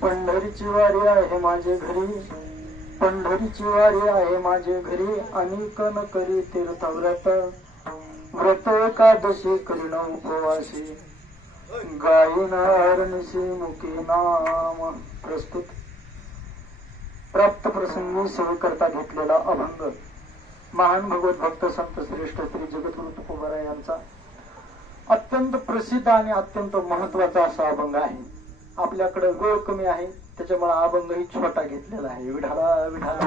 पंढरीची वारी आहे माझे घरी, पंढरीची वारी आहे माझे घरी, अनेक न करी तीर्थव्रत, व्रत एकादशी करीन उपवासी, गायीन हरणसी मुखी नाम. प्रस्तुत प्राप्त प्रसंगी सेवे करता घेतलेला अभंग महान भगवत भक्त संत श्रेष्ठ श्री जगद्गुरु तुकोबाराय यांचा अत्यंत प्रसिद्ध आणि अत्यंत महत्वाचा असा अभंग आहे. आपल्याकडे वेळ कमी आहे त्याच्यामुळे अभंगही छोटा घेतलेला आहे. विठाला विठाला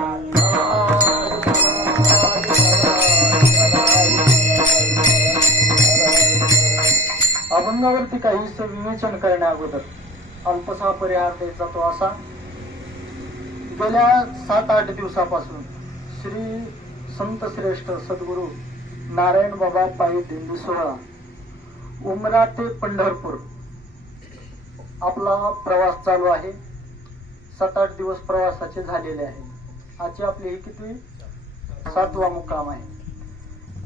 अभंगावरती काही विवेचन करण्या अगोदर अल्पसा परिहार द्यायचा तो असा. गेल्या 7-8 दिवसापासून श्री संत श्रेष्ठ सद्गुरु नारायण बाबा पायी दिंडी सोहळा उमरा ते पंढरपूर आपला प्रवास चालू आहे. 7-8 दिवस प्रवासाचे झालेले आहे. आजची आपली ही किती 7वा मुक्काम आहे.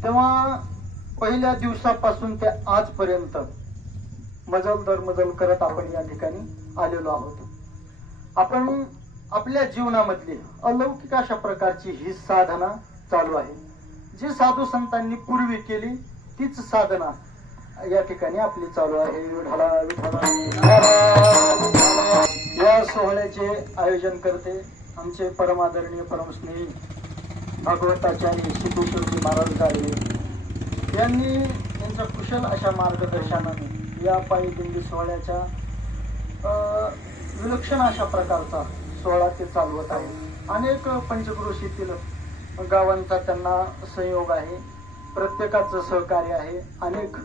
तेव्हा पहिल्या दिवसापासून ते आजपर्यंत मजल दर मजल करत आपण या ठिकाणी आलेलो आहोत. आपण आपल्या जीवनामधली अलौकिक अशा प्रकारची ही साधना चालू आहे. जी साधू संतांनी पूर्वी केली तीच साधना या ठिकाणी आपली चालू आहे. विठाला विठाला. या सोहळ्याचे आयोजन करते आमचे परमादरणीय परमस्नेही भागवताचार्य सिद्धेश्वरजी महाराज गाडगे यांनी यांच्या कुशल अशा मार्गदर्शनाने या पायी दिंडी सोहळ्याच्या विलक्षण अशा प्रकारचा सोहळा ते चालवत आहे. अनेक पंचक्रोशीतील गावांचा त्यांना संयोग आहे. प्रत्येकाचं सहकार्य आहे. अनेक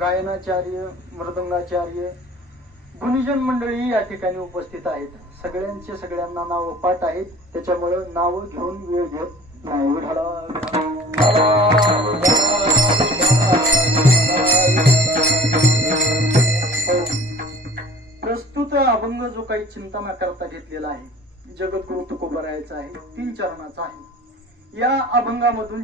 गायनाचार्य मृदंगाचार्य गुणीजन मंडळी या ठिकाणी उपस्थित आहेत. सगळ्यांचे सगळ्यांना नाव पाठ आहेत त्याच्यामुळे नाव घेऊन वेळ घेत नाही. प्रस्तुत अभंग जो काही चिंतना करता घेतलेला आहे जगद्गुरु तुकोबारायचा आहे. 3 चरणाचा आहे. या अभंगामधून